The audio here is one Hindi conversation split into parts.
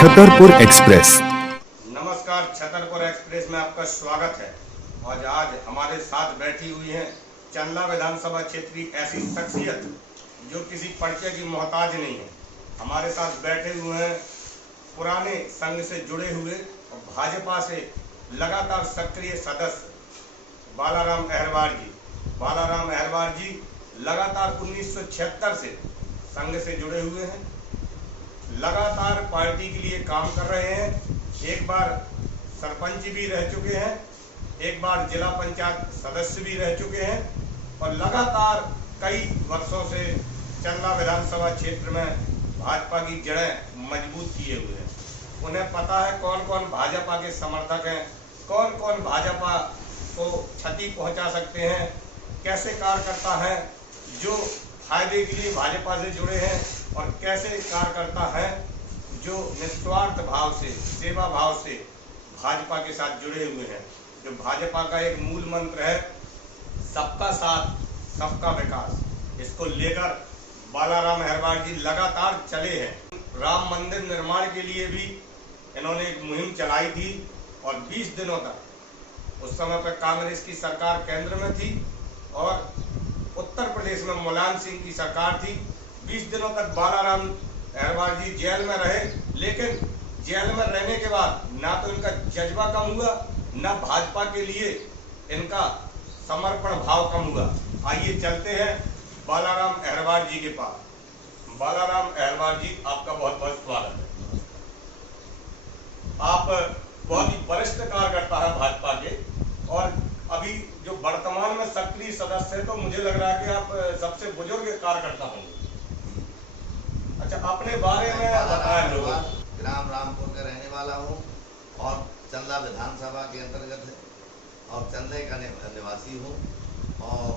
छतरपुर एक्सप्रेस। नमस्कार, छतरपुर एक्सप्रेस में आपका स्वागत है। और आज हमारे साथ बैठी हुई हैं चंदला विधानसभा क्षेत्र की ऐसी शख्सियत जो किसी परिचय की मोहताज नहीं है। हमारे साथ बैठे हुए हैं पुराने संघ से जुड़े हुए और भाजपा से लगातार सक्रिय सदस्य बालाराम अहरवार जी। बालाराम अहरवार जी लगातार 1976 से संघ से जुड़े हुए हैं, लगातार पार्टी के लिए काम कर रहे हैं। एक बार सरपंच भी रह चुके हैं, एक बार जिला पंचायत सदस्य भी रह चुके हैं और लगातार कई वर्षों से चंदला विधानसभा क्षेत्र में भाजपा की जड़ें मजबूत किए हुए हैं। उन्हें पता है कौन कौन भाजपा के समर्थक हैं, कौन कौन भाजपा को क्षति पहुंचा सकते हैं, कैसे कार्यकर्ता हैं जो फायदे के लिए भाजपा से जुड़े हैं और कैसे कार्यकर्ता हैं जो निस्वार्थ भाव से, सेवा भाव से भाजपा के साथ जुड़े हुए हैं। जो भाजपा का एक मूल मंत्र है सबका साथ सबका विकास, इसको लेकर बालाराम अहरवार जी लगातार चले हैं। राम मंदिर निर्माण के लिए भी इन्होंने एक मुहिम चलाई थी और 20 दिनों तक, उस समय पर कांग्रेस की सरकार केंद्र में थी और उत्तर प्रदेश में मुलायम सिंह की सरकार थी। 20 दिनों तक बालाराम अहरवार जी जेल में रहे, लेकिन जेल में रहने के बाद ना तो इनका जज्बा कम हुआ, ना भाजपा के लिए इनका समर्पण भाव कम हुआ। आइए चलते हैं बालाराम अहरवार जी के पास। बालाराम अहरवार जी, आपका बहुत बहुत स्वागत है। आप बहुत ही वरिष्ठ कार्यकर्ता है भाजपा के और अभी जो वर्तमान में सक्रिय सदस्य है, तो मुझे लग रहा है कि आप सबसे बुजुर्ग कार्यकर्ता होंगे। अच्छा, अपने बारे में बताएं लोगों को। ग्राम रामपुर का रहने वाला हूँ और चंदला विधानसभा के अंतर्गत है और चंदले का निवासी हूँ और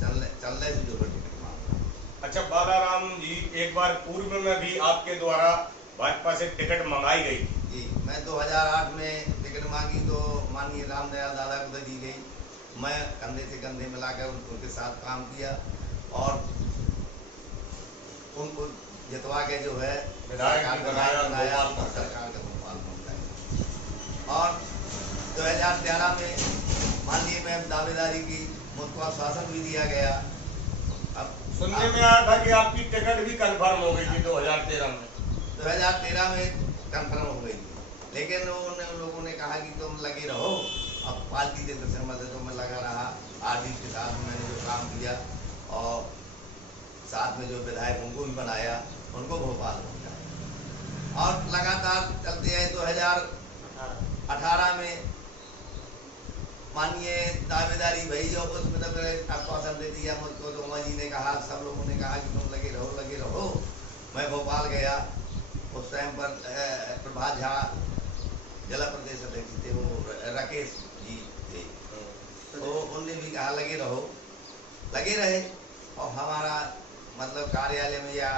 चंदले से जो टिकट मांग रहा। अच्छा बालाराम जी, एक बार पूर्व में भी आपके द्वारा भाजपा से टिकट मंगाई गई थी जी। मैं 2008 में टिकट मांगी तो माननीय रामदयाल दादा को दी गई। मैं कंधे से कंधे मिलाकर उनके साथ काम किया और उनको जितवा के जो है विधायक बनाया और सरकार का भोपाल पहुंचाया। और 2013 में माननीय में दावेदारी की, मुझको आश्वासन भी दिया गया। अब सुनने में आया था कि आपकी टिकट भी कंफर्म हो गई थी 2013 में। 2013 में कंफर्म हो गई थी, लेकिन उन लोगों ने कहा कि तुम लगे रहो। अब पार्टी के सहमत है तो मैं लगा रहा। आरडी के साथ मैंने जो काम किया और साथ में जो विधायक उनको भी बनाया, उनको भोपाल पहुंचाया और लगातार चलते हैं। 2018 में माननीय दावेदारी भई जो उसमें तो मेरे आश्वासन दे दिया मुझको, तो उमा जी ने कहा, सब लोगों ने कहा कि तुम लगे रहो। मैं भोपाल गया। उस टाइम पर प्रभात झा जिला प्रदेश अध्यक्ष थे, वो राकेश जी थे, तो उनने भी कहा लगे रहे। और हमारा मतलब कार्यालय में या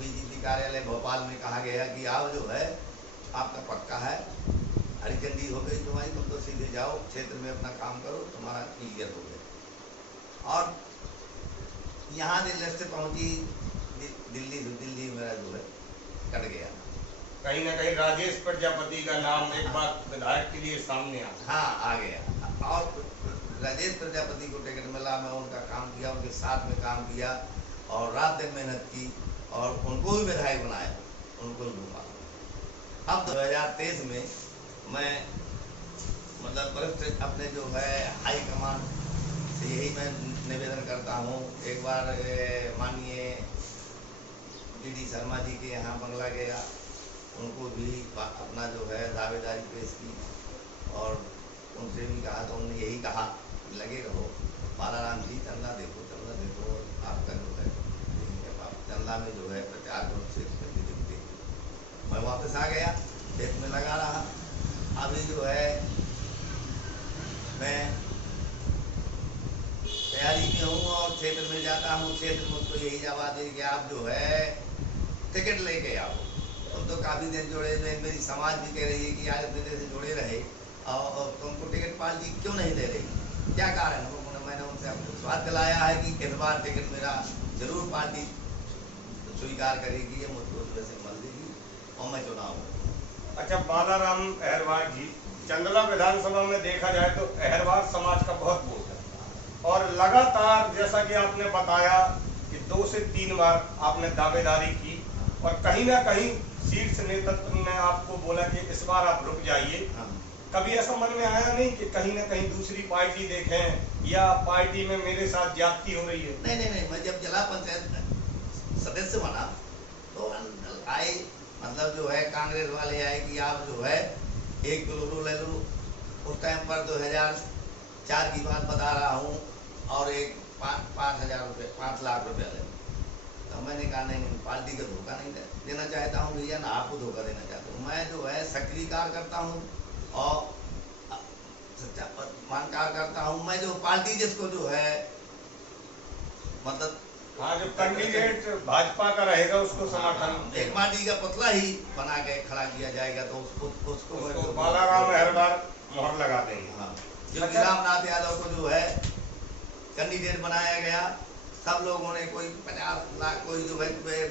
बीजेपी कार्यालय भोपाल में कहा गया कि आप जो है आपका पक्का है, हरिचंडी हो गई तुम्हारी, तुम तो सीधे जाओ क्षेत्र में अपना काम करो, तुम्हारा क्लियर हो गया। और यहाँ दिल्ली से पहुंची, दिल्ली मेरा जो है कट गया। कहीं ना कहीं राजेश प्रजापति का नाम एक बार विधायक के लिए सामने आया। हाँ, आ गया और राजेश प्रजापति को टिकट मिला। मैं उनका काम किया, उनके साथ में काम किया और रात दिन मेहनत की और उनको भी विधायक बनाया, उनको भी भोपाल। अब 2023 में मैं मतलब वरिष्ठ अपने जो है हाईकमान से यही मैं निवेदन करता हूँ। एक बार माननीय डी शर्मा जी के यहाँ बंगला गया, उनको भी अपना जो है दावेदारी पेश की और उनसे भी कहा तो उन्होंने यही कहा कि लगे रहो बालाराम जी, चंदा देखो आपका जो है चंदा में जो है प्रचार करो, क्षेत्र में दिखते। मैं वापस आ गया, खेत में लगा रहा। अभी जो है मैं तैयारी में हूँ और क्षेत्र में जाता हूँ। क्षेत्र में उसको यही जवाब दे कि आप जो है टिकट लेके आओ। तुम तो काफ़ी दिन जुड़े हुए, मेरी समाज भी कह रही है कि आज अपने से जुड़े रहे और तुमको टिकट पार्टी क्यों नहीं दे रही, क्या कारण है? मैंने उनसे विश्वास दिलाया है कि इस बार टिकट मेरा जरूर पार्टी स्वीकार करेगी, ये मुझको उसमें से मिल देगी और मैं चुनाव लड़ूंगा। अच्छा बालाराम अहरवार जी, चंदला विधानसभा में देखा जाए तो अहरवार समाज का बहुत वोट है और लगातार जैसा कि आपने बताया कि 2 से 3 बार आपने दावेदारी की और कहीं ना कहीं शीर्ष नेतृत्व ने आपको बोला कि इस बार आप रुक जाइए। हाँ। कभी ऐसा मन में आया नहीं कि कहीं ना कहीं दूसरी पार्टी देखें या पार्टी में मेरे साथ ज्यादती हो रही है? नहीं, मैं जब जिला पंचायत सदस्य बना तो आए, मतलब जो है कांग्रेस वाले आए कि आप जो है 1 किलो ले लो। उस टाइम पर 2004 की बात बता रहा हूँ, और एक 5,000 रुपये, 5 लाख रुपया ले लो। तो मैंने कहा नहीं, पार्टी का धोखा नहीं देना चाहता हूँ भैया, ना आपको धोखा देना चाहता हूँ। मैं जो है सक्रिय कार्य करता हूँ और सच्चा मान कार्य करता हूँ। मैं जो पार्टी जिसको जो है मतलब हाँ, जो कैंडिडेट भाजपा का रहेगा उसको समर्थन, एक पार्टी का पुतला ही बना के खड़ा किया जाएगा तो उसको बालाराम अहरवार मोहर लगा देंगे। हाँ, जो रामनाथ यादव को जो है कैंडिडेट बनाया गया, सब लोगों ने कोई 50 लाख, कोई जो है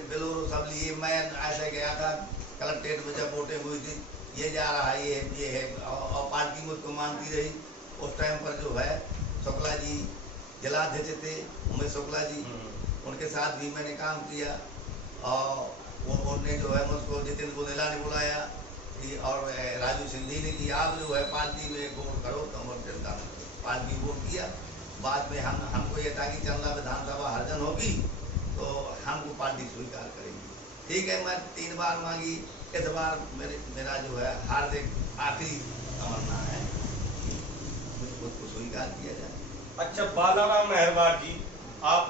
बिलो सब लिए। मैं ऐसे गया था कलेक्ट्रेट में जब वोटिंग हुई थी, ये जा रहा है, ये है, और पार्टी मुझको मानती रही। उस टाइम पर जो है शुक्ला जी जिलाध्यक्ष थे, उमेश शुक्ला जी, उनके साथ भी मैंने काम किया और उन्होंने जो है मुझको जितेंद्र बुंदेला ने बुलाया कि और राजू सिंधी ने कि आप जो है पार्टी में वोट करो, तो हम जनता ने पार्टी वोट किया। बाद में हमको ये था कि चंदला विधानसभा हरजन होगी तो हमको पार्टी स्वीकार करेगी। ठीक है, मैं 3 बार मांगी, इस बार मेरा जो है हार्दिक आखिरी तमन्ना है मुझको स्वीकार किया जाए। अच्छा बालाराम अहरवार जी, आप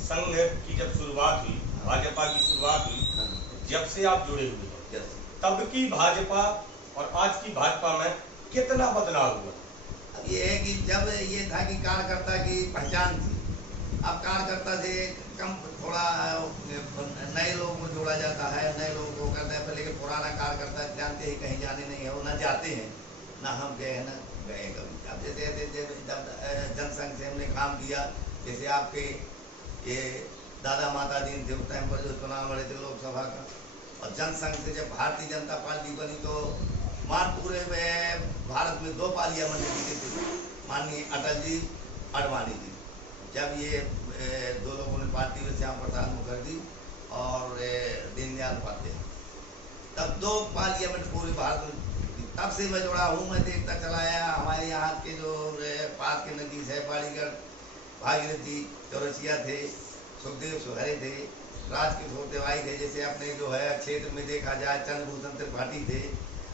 संघ की जब शुरुआत हुई, भाजपा की शुरुआत हुई, जब से आप जुड़े हुए हैं, तब की भाजपा और आज की भाजपा में कितना बदलाव हुआ? अब ये है कि जब ये था कि कार्यकर्ता की पहचान थी, अब कार्यकर्ता से कम थोड़ा नए लोगों को जोड़ा जाता है, नए लोगों को करता है, लेकिन पुराना कार्यकर्ता जानते ही कहीं जाने नहीं है, वो न जाते हैं ना हम गए हैं, न गए कभी। अब जैसे जब जनसंघ से हमने काम किया, जैसे आपके ये दादा माता दिन थे उस टाइम पर जो चुनाव लड़े थे लोकसभा का, और जनसंघ से जब भारतीय जनता पार्टी बनी तो पूरे में भारत में 2 पार्लियामेंट जीते थे, माननीय अटल जी, अडवाणी जी। जब ये 2 लोगों ने पार्टी में, श्याम प्रसाद मुखर्जी और दीनदयाल उपाध्याय, तब 2 पार्लियामेंट पूरे भारत में। तब से मैं जुड़ा हूँ, मैं देखता चला आया। हमारे यहाँ के जो पास के नदी है बाड़ीगढ़, भागीरथी चौरसिया थे, सुखदेव सुहरे थे, राजकिशोर देवाई थे, जैसे अपने जो है क्षेत्र में देखा जाए चंद्रभूषण त्रिपाठी थे।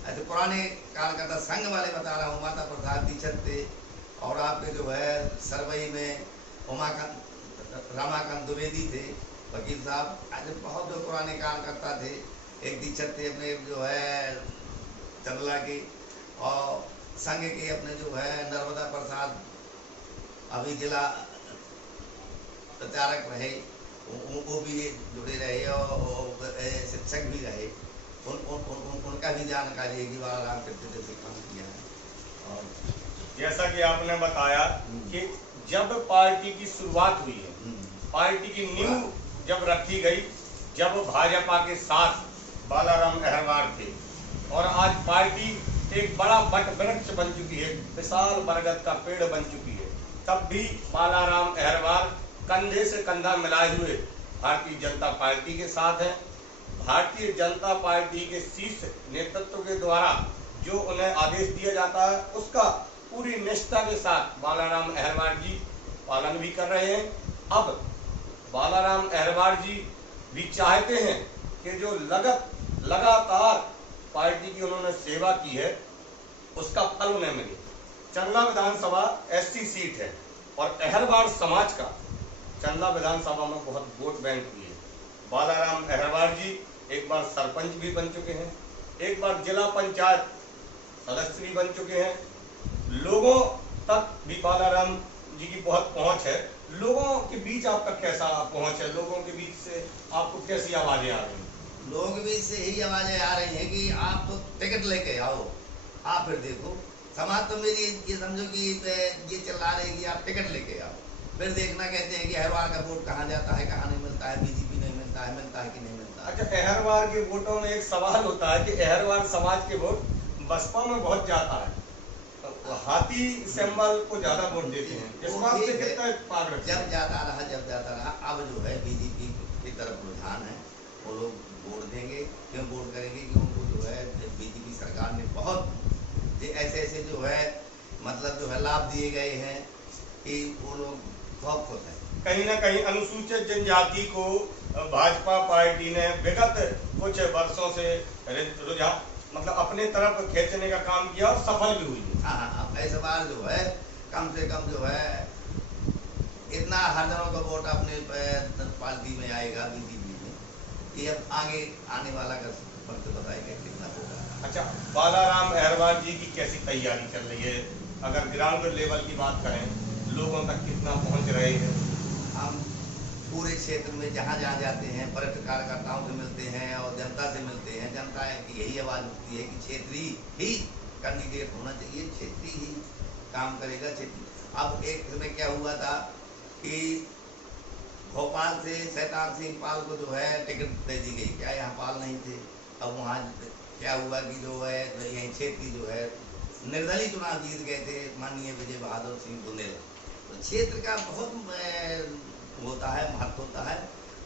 ऐसे पुराने कार्यकर्ता संघ वाले बता रहा हूँ, माता प्रसाद दीक्षित थे, और आपके जो है सरवई में रमाकांत द्विवेदी थे, वकील साहब। ऐसे बहुत जो पुराने कार्यकर्ता थे, एक दीक्षित थे अपने जो है चंदला के, और संघ के अपने जो है नर्मदा प्रसाद अभी जिला प्रचारक रहे, वो भी जुड़े रहे और शिक्षक भी रहे। उनका भी जानकारी है कि बालाराम किस तरह से काम किया है। और जैसा कि आपने बताया कि जब पार्टी की शुरुआत हुई है, पार्टी की नींव जब रखी गई, जब भाजपा के साथ बालाराम अहरवार थे, और आज पार्टी एक बड़ा वट वृक्ष बन चुकी है, विशाल बरगद का पेड़ बन चुकी है, तब भी बालाराम अहरवार कंधे से कंधा मिलाए हुए भारतीय जनता पार्टी के साथ है। भारतीय जनता पार्टी के शीर्ष नेतृत्व के द्वारा जो उन्हें आदेश दिया जाता है, उसका पूरी निष्ठा के साथ बालाराम अहरवार जी पालन भी कर रहे हैं। अब बालाराम अहरवार जी भी चाहते हैं कि जो लगातार पार्टी की उन्होंने सेवा की है, उसका फल उन्हें मिले। चंदला विधानसभा एसटी सीट है और अहरवार समाज का चंदला विधानसभा में बहुत वोट बैंक हुई है। बालाराम अहरवार जी एक बार सरपंच भी बन चुके हैं, एक बार जिला पंचायत सदस्य भी बन चुके हैं। लोगों तक भी बालाराम जी की बहुत पहुंच है। लोगों के बीच आपका कैसा पहुंच है? लोगों के बीच से आपको कैसी आवाजें आ रही हैं? लोगों के बीच से यही आवाजें आ रही हैं कि आप तो टिकट लेके आओ, आप फिर देखो। समाज तो मेरी ये समझो कि ये चिल्ला रही है कि आप टिकट लेके आओ, फिर देखना। कहते हैं कि अहरवार का वोट कहाँ जाता है, कहाँ नहीं मिलता है, बीजेपी नहीं मिलता मिलता है कि नहीं मिलता है। अच्छा, अहरवार के वोटों में एक सवाल होता है कि अहरवार समाज के वोट बसपा में बहुत जाता है, तो हाथी सिंबल को ज्यादा वोट देते हैं, इस बात से कितना पाग रखते हैं? जब जाता रहा, अब जो है बीजेपी की तरफ रुझान है, वो लोग वोट देंगे। क्यों वोट करेंगे? कि उनको जो है बीजेपी सरकार ने बहुत ऐसे जो है मतलब जो है लाभ दिए गए हैं कि वो लोग बहुत खुश हैं। कहीं ना कहीं अनुसूचित जनजाति को भाजपा पार्टी ने विगत कुछ वर्षों से रुझान मतलब अपने तरफ खींचने का काम किया और सफल भी हुई है। हाँ, ऐसे बार जो है कम से कम जो है इतना हर जनों का वोट अपने पार्टी में आएगा बीजेपी में, ये अब आगे आने वाला का वक्त बताएगा कितना होगा। अच्छा, बालाराम अहरवार जी की कैसी तैयारी चल रही है? अगर ग्राउंड लेवल की बात करें, लोगों तक कितना पहुंच रहे हैं? हम पूरे क्षेत्र में जहाँ जहाँ जाते हैं, पर्यटक कार्यकर्ताओं से मिलते हैं और जनता से मिलते हैं। जनता की यही आवाज़ उठती है कि क्षेत्रीय ही कैंडिडेट होना चाहिए, क्षेत्रीय ही काम करेगा। क्षेत्रीय अब एक समय क्या हुआ था कि भोपाल से शैतान सिंह पाल को जो है टिकट दे दी गई, क्या यहाँ पाल नहीं थे। अब वहाँ क्या हुआ कि जो है यही क्षेत्रीय जो है निर्दलीय चुनाव जीत गए थे माननीय विजय बहादुर सिंह बुंदेल। तो क्षेत्र का बहुत होता है, महत्व होता है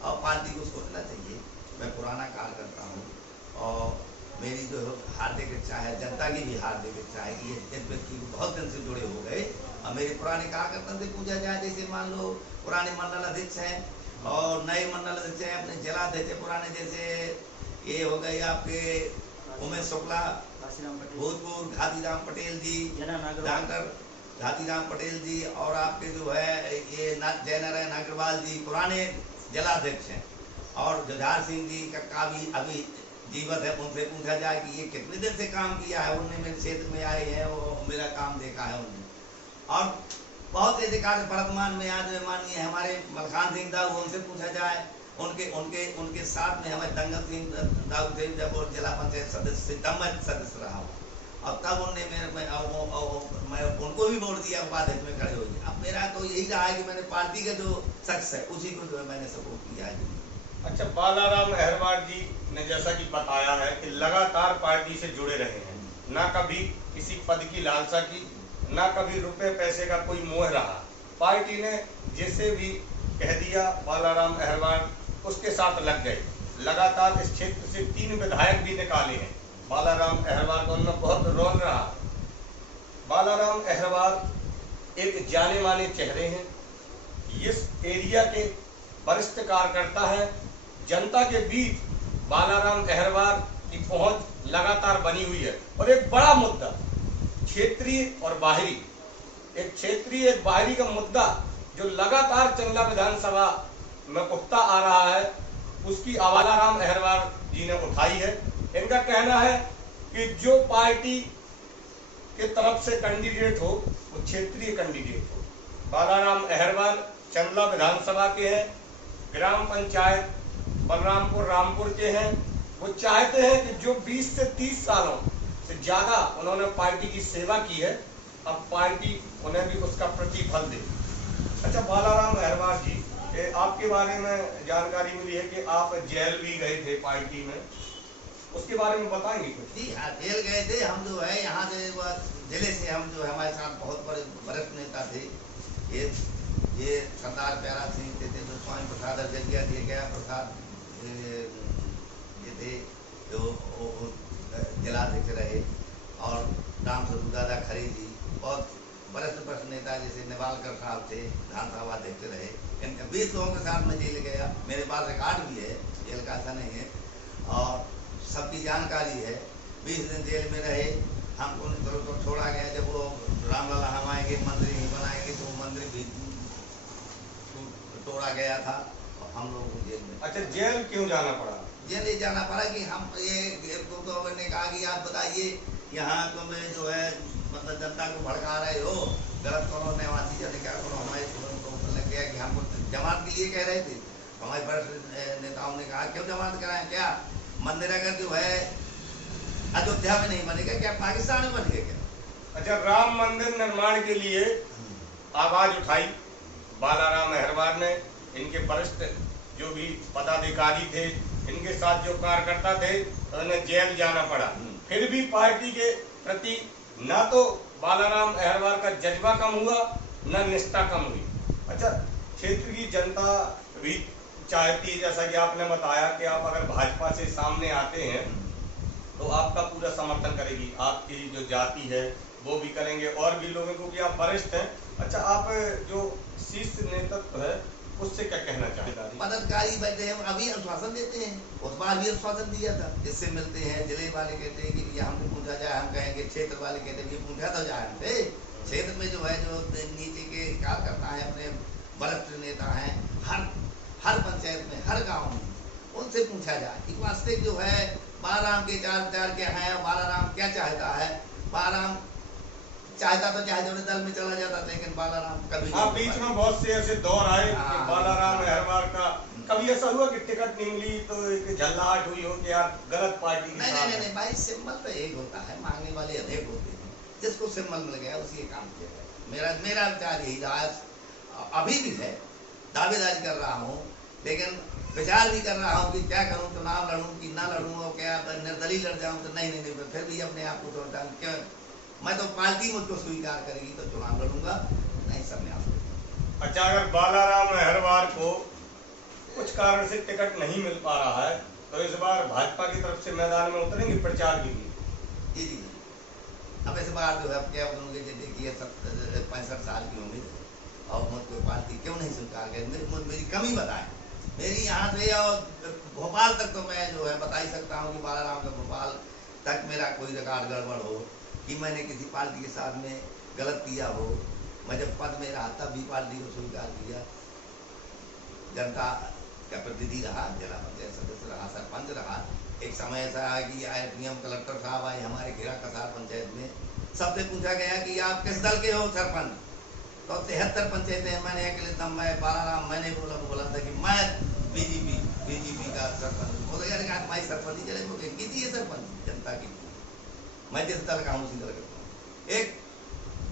और पार्टी को सोचना चाहिए। मैं पुराना कार्यकर्ता हूँ और मेरी जो हार्दिक इच्छा है, जनता की भी हार्दिक इच्छा है कि ये व्यक्ति बहुत दिन से जुड़े हो गए और मेरे पुराने कार्यकर्ता से पूछा जाए, जैसे मान लो पुराने मंडल अध्यक्ष हैं और नए मंडल अध्यक्ष हैं, अपने जिला अध्यक्ष पुराने, जैसे ये हो गए आपके उमेश शुक्ला, भूतपूर्व घातीराम पटेल जी, डॉक्टर घातीराम पटेल जी और आपके जो है ये जयनारायण अग्रवाल जी पुराने जिलाध्यक्ष हैं और जुझार सिंह जी का भी अभी जीवित है। उनसे पूछा जाए कि ये कितने दिन से काम किया है, उन्होंने मेरे क्षेत्र में आए हैं, वो मेरा काम देखा है उन्होंने। और बहुत ऐसे कार्य वर्तमान में आज माननीय हमारे मलखान सिंह दाऊ, उनसे पूछा जाए, उनके उनके उनके साथ में हमारे दंगल सिंह दाऊ थे जब वो जिला पंचायत सदस्य तब मैं सदस्य रहा हूँ और तब उन्होंने मैं उनको भी वोट दिया, उपाध्यक्ष में खड़े हो गए। अब मेरा तो यही रहा है कि मैंने पार्टी का जो शख्स है उसी को जो है मैंने सपोर्ट किया है। अच्छा, बालाराम अहरवार जी ने जैसा कि बताया है कि लगातार पार्टी से जुड़े रहे हैं, ना कभी किसी पद की लालसा की, ना कभी रुपए पैसे का कोई मोह रहा। पार्टी ने जिसे भी कह दिया बालाराम अहरवार उसके साथ लग गए। लगातार इस क्षेत्र से 3 विधायक भी निकाले हैं। बालाराम अहरवार का उनमें बहुत रोल रहा। बालाराम अहरवार एक जाने माने चेहरे हैं, इस एरिया के वरिष्ठ कार्यकर्ता है। जनता के बीच बालाराम अहरवार की पहुंच लगातार बनी हुई है और एक बड़ा मुद्दा क्षेत्रीय और बाहरी, एक क्षेत्रीय एक बाहरी का मुद्दा जो लगातार चंदला विधानसभा में उठता आ रहा है, उसकी बालाराम अहरवार जी ने उठाई है। इनका कहना है कि जो पार्टी के तरफ से कैंडिडेट हो वो क्षेत्रीय कैंडिडेट हो। बालाराम अहरवार चंदला विधानसभा के हैं, ग्राम पंचायत बलरामपुर रामपुर के हैं। वो चाहते हैं कि जो 20 से 30 सालों से ज्यादा उन्होंने पार्टी की सेवा की है, अब पार्टी उन्हें भी उसका प्रतिफल दे। अच्छा, बालाराम अहरवार जी, आपके बारे में जानकारी मिली है कि आप जेल भी गए थे पार्टी में, उसके बारे में बताएंगे कुछ? जी हाँ, जेल गए थे हम। जो है यहाँ से जिले से हम जो है हमारे साथ बहुत बड़े वरिष्ठ नेता थे। ये सरदार प्यारा सिंह थे, जो स्वामी प्रसाद अर्जगिया दिए गया प्रसाद ये थे जो जिलाध्यक्ष रहे, और राम स्वरूप दादा खरी जी बहुत वरिष्ठ नेता, जैसे निवालकर साहब थे विधानसभा अध्यक्ष रहे। इनके 20 लोगों के साथ मैं जेल गया। मेरे पास रिकॉर्ड भी है, जेल का ऐसा नहीं है और सबकी जानकारी है। 20 दिन जेल में रहे, हमको तो छोड़ा गया। जब वो रामलला हम आएंगे मंदिर ही बनाएंगे, तो मंदिर भी तोड़ा गया था और हम लोग जेल में। अच्छा, जेल क्यों जाना पड़ा? जेल ये जाना पड़ा कि हम ये तो ने कहा कि आप बताइए, यहाँ तुम जो है मतलब जनता को भड़का रहे हो, गलत करो, निवासी जन क्या करो। हमारे लग गया कि हमको जमात के लिए कह रहे थे। हमारे वरिष्ठ नेताओं ने कहा क्यों जमात कराएं, क्या मंदिर अगर जो है अयोध्या में नहीं बनेगा, क्या पाकिस्तान में बनेगा क्या? अच्छा, राम मंदिर निर्माण के लिए आवाज उठाई बालाराम अहरवार ने, इनके वरिष्ठ जो भी पदाधिकारी थे, इनके साथ जो कार्यकर्ता थे, तो उन्हें जेल जाना पड़ा। फिर भी पार्टी के प्रति ना तो बालाराम अहिरवार का जज्बा कम हुआ, न निष्ठा कम हुई। अच्छा, क्षेत्र की जनता भी चाहती है, जैसा कि आपने बताया, कि आप अगर भाजपा से सामने आते हैं तो आपका पूरा समर्थन करेगी, आपकी जो जाति है वो भी करेंगे, और भी लोगों को, कि आप वरिष्ठ हैं। अच्छा, आप जो शीर्ष नेतृत्व है उससे क्या कहना चाहते हैं? पदाधिकारी बैठे हैं, अभी आश्वासन देते हैं, उस बार भी आश्वासन दिया था, जिससे मिलते हैं, जिले वाले कहते हैं कि भैया हमको पूछा जाए, हम कहेंगे, क्षेत्र वाले कहते हैं पूछा तो जाए हमसे। क्षेत्र में जो है, जो नीचे के कार्यकर्ता है, अपने वरिष्ठ नेता हैं, हर पंचायत में, हर गांव में, उनसे पूछा जाए कि वास्तविक जो है बालाराम के चार विचार क्या है, बालाराम क्या चाहता है। बालाराम चाहता तो चाहे जोड़े दल में चला जाता, लेकिन बालाराम कभी बीच में बहुत से ऐसे दौर आए कि बालाराम अहिरवार का कभी ऐसा हुआ कि टिकट नहीं मिली तो एक झल्लाहट हुई हो कि यार गलत पार्टी के साथ। नहीं भाई, सिंबल तो एक होता है, मांगने वाले अनेक होते हैं, जिसको सिंबल मिल गया उसी काम किया। मेरा विचार यही रहा, अभी भी है, दावेदारी कर रहा हूँ, लेकिन विचार भी कर रहा हूँ कि क्या करूँ, चुनाव लड़ूँ कि ना लड़ूँ, और क्या निर्दलीय लड़ जाऊँ तो नहीं, फिर भी अपने आप को थोड़ा क्यों, मैं तो पार्टी मुझको स्वीकार करेगी तो चुनाव लड़ूंगा, नहीं संन्यास। अच्छा, अगर बालाराम अहिरवार को कुछ कारण से टिकट नहीं मिल पा रहा है तो इस बार भाजपा की तरफ से मैदान में उतरेंगे प्रचार के लिए? जी। अब इस बार जो है क्या बोलूँगे, देखिए 65 साल की उम्र और मुझको पार्टी क्यों नहीं स्वीकार करें, मेरी कमी बताएं। मेरी यहाँ से और भोपाल तक तो मैं जो है बता ही सकता हूँ कि बालाराम का भोपाल तक मेरा कोई रिकॉर्ड गड़बड़ हो, कि मैंने किसी पार्टी के साथ में गलत किया हो। मैं जब पद में रहा तब भी पार्टी को स्वीकार किया, जनता का प्रतिनिधि रहा, जिला पंचायत सदस्य रहा, सरपंच रहा। एक समय ऐसा आया कि IPM कलेक्टर साहब आए हमारे खीरा कसार पंचायत में, सबसे पूछा गया कि आप किस दल के हो सरपंच, तो 73 पंचायतें मैंने अकेले दम मैं बालाराम मैंने बोला था कि मैं बीजेपी का सरपंच। बोले यार मैं सरपंच चले बोले की सरपंच जनता की, मैं जिस दल का हूँ उसी दल का हूँ। एक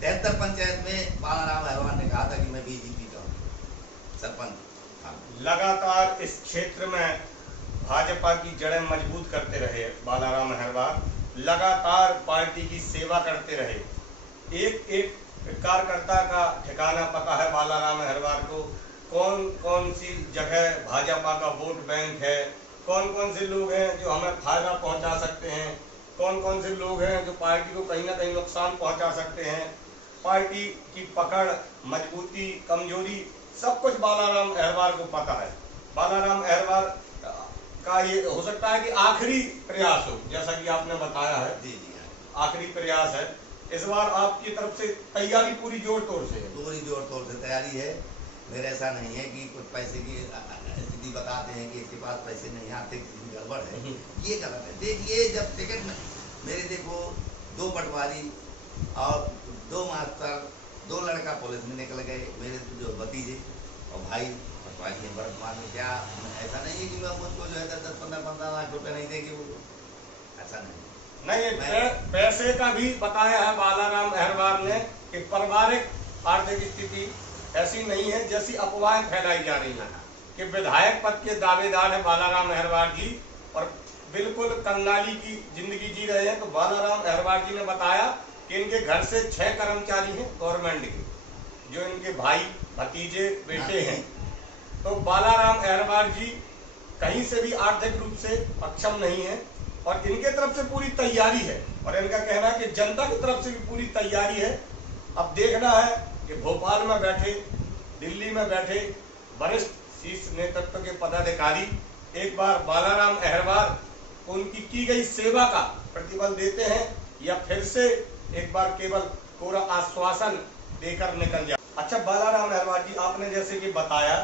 73 पंचायत में बालाराम अहिरवार ने कहा था कि मैं बीजेपी का सरपंच। लगातार इस क्षेत्र में भाजपा की जड़ें मजबूत करते रहे बालाराम अहिरवार, लगातार पार्टी की सेवा करते रहे। एक कार्यकर्ता का ठिकाना पता है बालाराम अहिरवार को, कौन कौन सी जगह भाजपा का वोट बैंक है, कौन कौन से लोग हैं जो हमें फायदा पहुंचा सकते हैं, कौन कौन से लोग हैं जो पार्टी को कहीं ना कहीं नुकसान पहुंचा सकते हैं। पार्टी की पकड़, मजबूती, कमजोरी, सब कुछ बालाराम अहिरवार को पता है। बालाराम अहिरवार का ये हो सकता है कि आखिरी प्रयास हो, जैसा कि आपने बताया है। जी आखिरी प्रयास है। इस बार आपकी तरफ से तैयारी पूरी जोर तोड़ से है? पूरी जोर तोड़ से तैयारी है। मेरा ऐसा नहीं है कि कुछ पैसे की स्थिति बताते हैं कि इसके पास पैसे नहीं आते, किसी गड़बड़ है, ये गलत है। देखिए, जब टिकट मेरे देखो 2 पटवारी और 2 मास्टर, 2 लड़का पुलिस में निकल गए, मेरे जो भतीजे और भाई पटवारी हैं वर्तमान में। क्या ऐसा नहीं है कि मैं मुझको जो है 10-15 लाख रुपए नहीं देंगे, वो ऐसा नहीं। पैसे का भी बताया है बालाराम अहिरवार ने कि पारिवारिक आर्थिक स्थिति ऐसी नहीं है जैसी अफवाहें फैलाई जा रही हैं कि विधायक पद के दावेदार है बालाराम अहिरवार जी और बिल्कुल कंगाली की जिंदगी जी रहे हैं। तो बालाराम अहिरवार जी ने बताया कि इनके घर से 6 कर्मचारी हैं गवर्नमेंट के, जो इनके भाई भतीजे बेटे हैं। तो बालाराम अहिरवार जी कहीं से भी आर्थिक रूप से अक्षम नहीं है और इनके तरफ से पूरी तैयारी है, और इनका कहना है कि जनता की तरफ से भी पूरी तैयारी है। अब देखना है कि भोपाल में बैठे, दिल्ली में बैठे वरिष्ठ शीर्ष नेतृत्व के पदाधिकारी एक बार बालाराम अहिरवार को उनकी की गई सेवा का प्रतिबल देते हैं या फिर से एक बार केवल पूरा आश्वासन देकर निकल जाए। अच्छा बालाराम अहिरवार जी, आपने जैसे कि बताया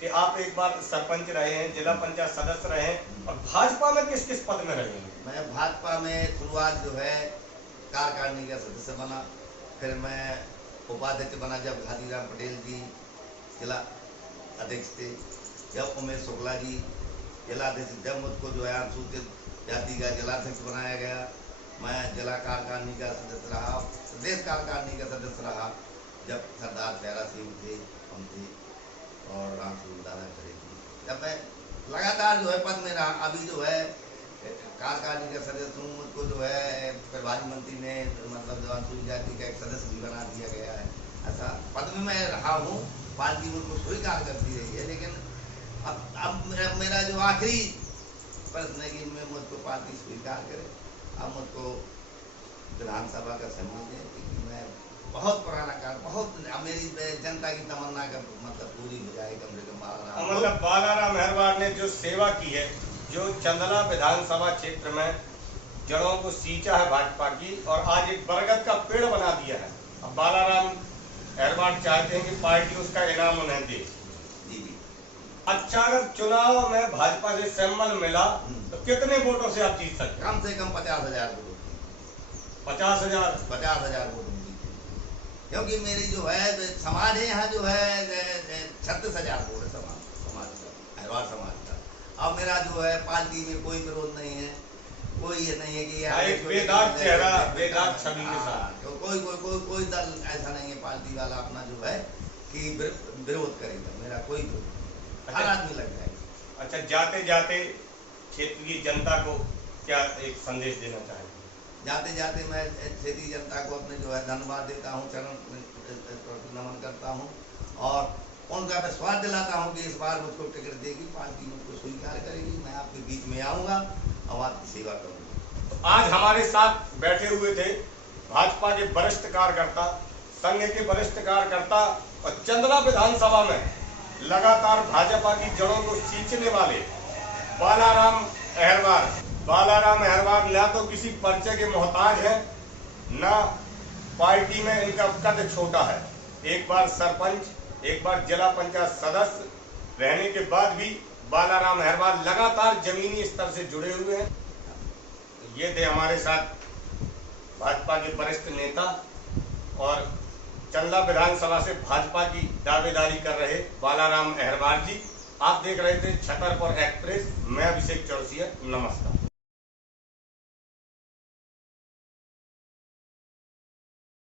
कि आप एक बार सरपंच रहे हैं, जिला पंचायत सदस्य रहे हैं और भाजपा में किस किस पद में रहे हैं? मैं भाजपा में शुरुआत जो है कार्यकारिणी का सदस्य बना, फिर मैं उपाध्यक्ष बना जब घाटीराम पटेल जी जिला अध्यक्ष थे, जब उमेश शुक्ला जी जिला अध्यक्ष, जब मुझको जो है अनुसूचित जाति का जिलाध्यक्ष बनाया गया, मैं जिला कार्यकारिणी का सदस्य रहा, प्रदेश कार्यकारिणी का सदस्य रहा, जब सरदार प्यारा सिंह थे हम थे और राम सूरदास खड़े थे, जब मैं बार जो है पद में रहा, अभी जो है कार्यकारिणी का सदस्य हूँ, मुझको जो है प्रभारी मंत्री ने मतलब अनुसूचित जाति का एक सदस्य भी बना दिया गया है। ऐसा पद में मैं रहा हूँ, पार्टी मुझको स्वीकार करती रही है, लेकिन अब मेरा जो आखिरी प्रश्न है कि मैं मुझको पार्टी स्वीकार करे। अब मुझको विधानसभा का सम्मान है कि मैं बहुत पुराना कार्य, बहुत मेरी जनता की तमन्ना का मतलब पूरी हो जाए कम से कम। मतलब बालाराम अहिरवार ने जो सेवा की है, जो चंदला विधानसभा क्षेत्र में जड़ों को सींचा है भाजपा की, और आज एक बरगद का पेड़ बना दिया है। अब बालाराम अहिरवार चाहते हैं कि पार्टी उसका इनाम उन्हें दे। अच्छा, अगर चुनाव में भाजपा से सिंबल मिला तो कितने वोटों से आप जीत सकते? कम से कम 50,000 वोट। 50,000 वोट जीते, क्योंकि मेरी जो है समाज है यहाँ जो है 36,000 वोट है समाज का, अहिरवार समाज का। अब मेरा जो है पार्टी में कोई विरोध नहीं है, कोई ये नहीं है कि एक बेदाग चेहरा, बेदाग छवि के साथ तो कोई दल ऐसा नहीं है पार्टी वाला अपना जो है कि विरोध करेगा। मेरा कोई विरोध, हर आदमी लग जाएगा। अच्छा, जाते जाते क्षेत्र की जनता को क्या एक संदेश देना चाहेंगे? जाते जाते मैं क्षेत्रीय जनता को अपने जो है धन्यवाद देता हूँ, चरण नमन करता हूँ और उनका विश्वास दिलाता हूँ कि इस बार मुझको टिकट देगी, पार्टी मुझको स्वीकार करेगी, मैं आपके बीच में आऊँगा और आपकी सेवा करूँगा। तो आज हमारे साथ बैठे हुए थे भाजपा के वरिष्ठ कार्यकर्ता, संघ के वरिष्ठ कार्यकर्ता और चंदला विधानसभा में लगातार भाजपा की जड़ों को सींचने वाले बालाराम अहिरवार। बालाराम अहिरवार न तो किसी परिचय के मोहताज है, न पार्टी में इनका कद छोटा है। एक बार सरपंच, एक बार जिला पंचायत सदस्य रहने के बाद भी बालाराम अहिरवार लगातार जमीनी स्तर से जुड़े हुए हैं। ये थे हमारे साथ भाजपा के वरिष्ठ नेता और चंदला विधानसभा से भाजपा की दावेदारी कर रहे बालाराम अहिरवार जी। आप देख रहे थे छतरपुर एक्सप्रेस। मैं अभिषेक चौरसिया, नमस्कार।